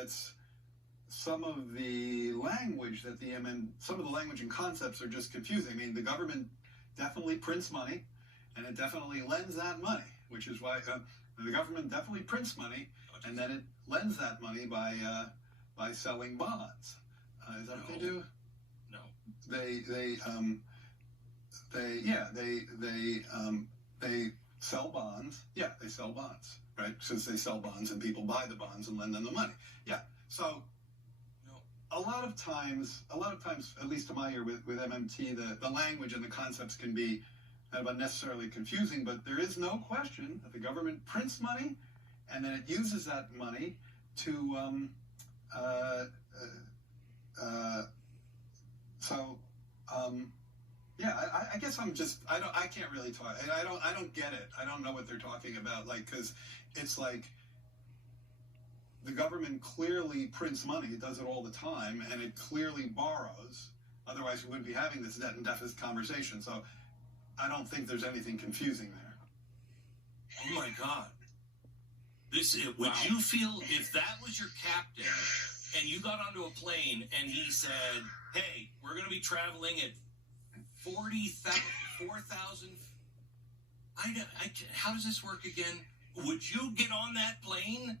gets some of the language that some of the language and concepts are just confusing. I mean, the government definitely prints money, and it definitely lends that money, which is why the government definitely prints money, and then it lends that money by selling bonds. Is that what they do? No. They sell bonds. Yeah, they sell bonds, right? Since they sell bonds and people buy the bonds and lend them the money. Yeah. So a lot of times, at least to my ear with MMT, the language and the concepts can be kind of unnecessarily confusing, but there is no question that the government prints money and then it uses that money to I guess I can't really talk. I don't get it. I don't know what they're talking about. Like, because it's like the government clearly prints money. It does it all the time, and it clearly borrows. Otherwise, we wouldn't be having this debt and deficit conversation. So I don't think there's anything confusing there. Oh my God. Would you feel if that was your captain and you got onto a plane and he said, hey, we're going to be traveling at 4,000. How does this work again? Would you get on that plane?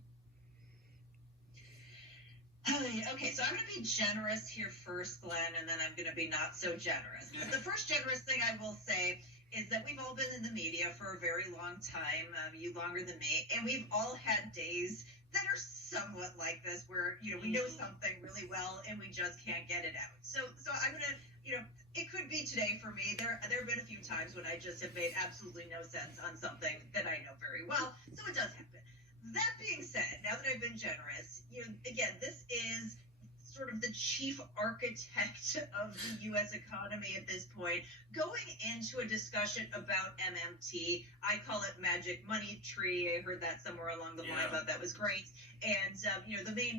Okay, so I'm going to be generous here first, Glenn, and then I'm going to be not so generous. Yeah. The first generous thing I will say is that we've all been in the media for a very long time, you longer than me, and we've all had days that are somewhat like this where, we know something really well and we just can't get it out. So I'm going to, it could be today for me. There have been a few times when I just have made absolutely no sense on something that I know very well. So it does happen. That being said, now that I've been generous, again, this is sort of the chief architect of the U.S. economy at this point, going into a discussion about MMT. I call it magic money tree. I heard that somewhere along the line. I thought that was great. And,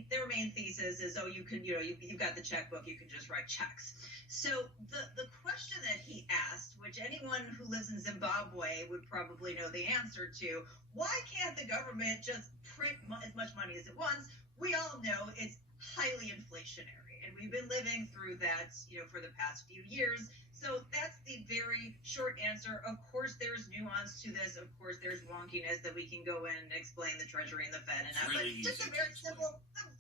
their main thesis is, you've got the checkbook, you can just write checks. So the question that he asked, which anyone who lives in Zimbabwe would probably know the answer to, why can't the government just print as much money as it wants? We all know it's highly inflationary, and we've been living through that, for the past few years. So that's the very short answer. Of course, there's nuance to this. Of course, there's wonkiness that we can go in and explain the Treasury and the Fed and that. But just a very simple, so it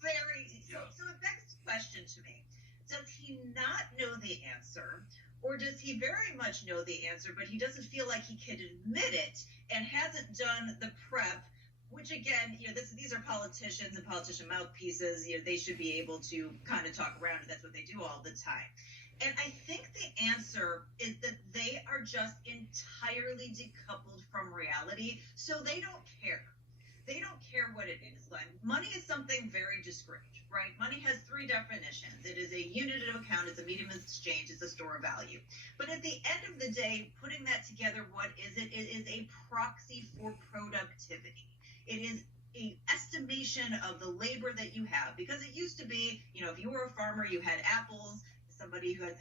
begs the question to me. Does he not know the answer, or does he very much know the answer, but he doesn't feel like he can admit it and hasn't done the prep? Which again, these are politicians and politician mouthpieces. They should be able to kind of talk around it. That's what they do all the time. And I think the answer is that they are just entirely decoupled from reality, so they don't care. They don't care what it is. Like, money is something very discrete, right? Money has three definitions. It is a unit of account, it's a medium of exchange, it's a store of value. But at the end of the day, putting that together, what is it? It is a proxy for productivity. It is an estimation of the labor that you have, because it used to be, if you were a farmer, you had apples. Somebody who is